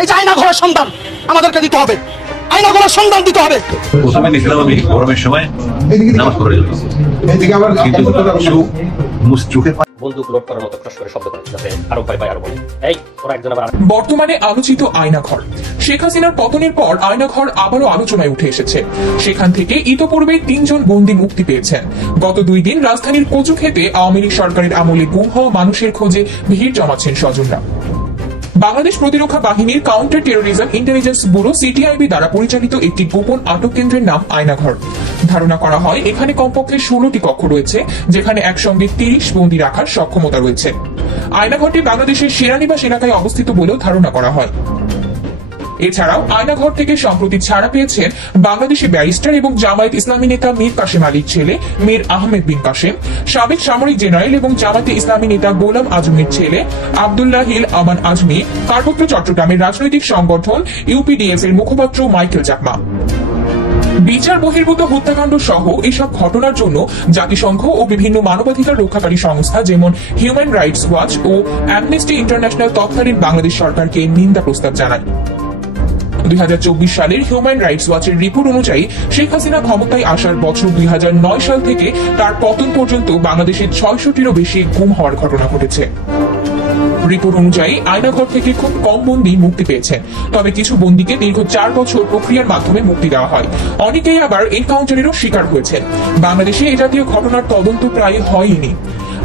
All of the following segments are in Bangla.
এই যে আয়না ঘরের সন্ধান আমাদেরকে দিতে হবে, আয়না ঘরের সন্ধান দিতে হবে। প্রথমে নিয়েছিলাম আমি গরমের সময় নামাজ পড়ে যেত, চোখে বন্দুক লোড করার মতো ক্রস করে শব্দ করে যাতে আরো ভয় পায় আরো বলে এই ওরা একজন আবার। বর্তমানে আলোচিত আয়নাঘর। শেখ হাসিনার পতনের পর আয়নাঘর আবারও আলোচনায় উঠে এসেছে। সেখান থেকে ইতোপূর্বে 3 জন বন্দী মুক্তি পেয়েছেন। গত 2 দিন রাজধানীর কচুক্ষেতে আওয়ামী লীগ সরকারের আমলে গুম হওয়া মানুষের খোঁজে ভিড় জমাচ্ছেন স্বজনরা। বাংলাদেশ প্রতিরক্ষা বাহিনীর counter terrorism intelligence bureau CTIB দ্বারা পরিচালিত একটি গোপন আটক কেন্দ্রের নাম আয়নাঘর। ধারণা করা হয় এখানে কমপক্ষে 16টি কক্ষ রয়েছে, যেখানে একসঙ্গে 30 বন্দী রাখার সক্ষমতা রয়েছে। আয়নাঘরটি বাংলাদেশের সেনানিবাস এলাকায় অবস্থিত বলেও ধারণা করা হয়। এছাড়াও আয়নাঘর থেকে সম্প্রতি ছাড়া পেয়েছেন বাংলাদেশি ব্যারিস্টার এবং জামায়াত ইসলামী নেতা মীর কাসেম আলীর ছেলে মীর আহমেদ বিন কাসেম, সাবেক সামরিক জেনারেল এবং জামায়াতে ইসলামী নেতা গোলাম আজমির ছেলে আব্দুল্লাহ হিল আমান আজমি, পার্বত্য চট্টগ্রামের রাজনৈতিক সংগঠন ইউপিডিএফ এর মুখপাত্র মাইকেল চাকমা। বিচার বহির্ভূত হত্যাকাণ্ড সহ এসব ঘটনার জন্য জাতিসংঘ ও বিভিন্ন মানবাধিকার রক্ষাকারী সংস্থা যেমন হিউম্যান রাইটস ওয়াচ ও অ্যামনেস্টি ইন্টারন্যাশনাল তৎকালীন বাংলাদেশ সরকারকে নিন্দা প্রস্তাব জানায়। 2024 সালের হিউম্যান রাইটস ওয়াচের রিপোর্ট অনুযায়ী শেখ হাসিনা ক্ষমতায় আসার বছর 2009 সাল থেকে তার পতন পর্যন্ত বাংলাদেশে 600টিরও বেশি গুম হওয়ার ঘটনা ঘটেছে। রিপোর্ট অনুযায়ী আয়নাঘর থেকে খুব কম বন্দী মুক্তি পেয়েছে, তবে কিছু বন্দীকে দীর্ঘ 4 বছর প্রক্রিয়ার মাধ্যমে মুক্তি দেওয়া হয়। অনেকেই আবার এনকাউন্টারেরও শিকার হয়েছেন। বাংলাদেশে এ জাতীয় ঘটনার তদন্ত প্রায় হয়নি।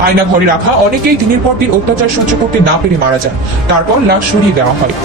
আয়নাঘরে রাখা অনেকেই দিনের পর দিন অত্যাচার সহ্য করতে না পেরে মারা যান, তারপর লাশ সরিয়ে দেওয়া হয়।